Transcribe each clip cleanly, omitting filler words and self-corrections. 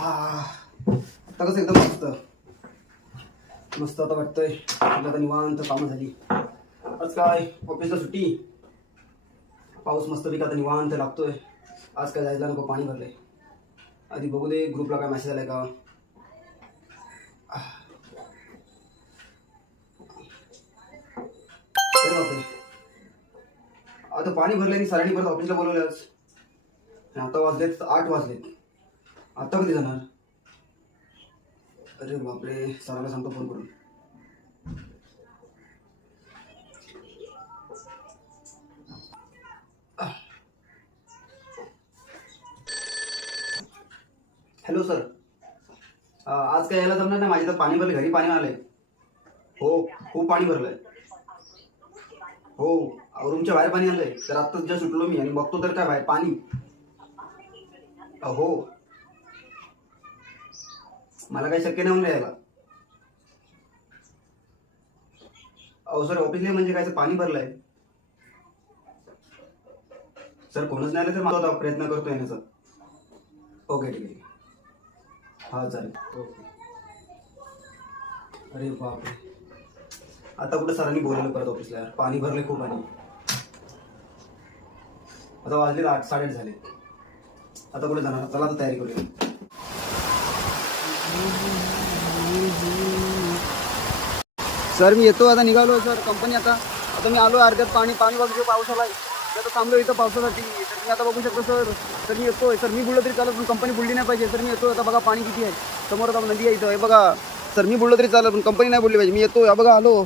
आता कसं एकदम मस्त मस्त आता वाटतंय. आता निवांत कामं झाली. आज काय ऑफिसला सुट्टी, पाऊस मस्तपैकी आता निवांत लागतोय. आज काय जायला नको, पाणी भरलंय. आधी बघू दे ग्रुपला काय मेसेज आलाय का. अरे बापरे, आता पाणी भरलंय. सरांनी परत ऑफिसला बोलवलं आज. आता वाजलेत 8 वाजलेत. आता कधी जाणार. अरे बापरे, सरांना सांगतो फोन करून. हॅलो सर, आज काय यायला जमणार नाही. माझी तर पाणी भरले, घरी पाणी आलंय. हो, खूप पाणी भरलंय. हो, रूमच्या बाहेर पाणी आलंय. तर आत्ताच जस्ट उठलो मी आणि बघतो तर काय बाहेर पाणी. हो, मला काही शक्य नाही म्हणून यायला. अहो सर, ऑफिसला म्हणजे काय पाणी भरलंय. सर कोणच नाही आलं तर मला प्रयत्न करतो येण्याचा. ओके ठीक आहे. हा चालेल. ओके. अरे बापरे, आता कुठं सरांनी बोलवलं परत ऑफिसला. यार पाणी भरले खूप. आणि आता वाजले 8 साडे 8 झाले. आता कुठे जाणार. चला आता तयारी करूया. सर मी येतो, आता निघालो सर कंपनी. आता मी आलो अर्ध्यात. पाणी बघतो, पाऊस आलाय. आता थांबलो इथं पावसासाठी. तर मी आता बघू शकतो सर मी येतोय. सर मी बुडलो तरी चालत, पण कंपनी बुडली नाही पाहिजे. सर मी येतो. आता बघा पाणी किती आहे समोर. आता नदी आहे इथं, हे बघा. सर मी बुडलो तरी चालत, पण कंपनी नाही बुडली पाहिजे. मी येतो. बघा आलो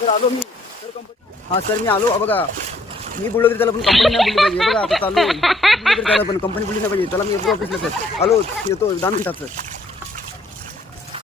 सर, आलो मी सर कंपनी. हां सर मी आलो. बघा मी बुडलो तरी त्याला, पण कंपनी नाही बुडली पाहिजे. बघा आता चालू बुडलो तरी चालत, पण कंपनी बुडली नाही पाहिजे. त्याला मी येतो ऑफिसला सर. आलो, येतो 10 मिनिटात सर.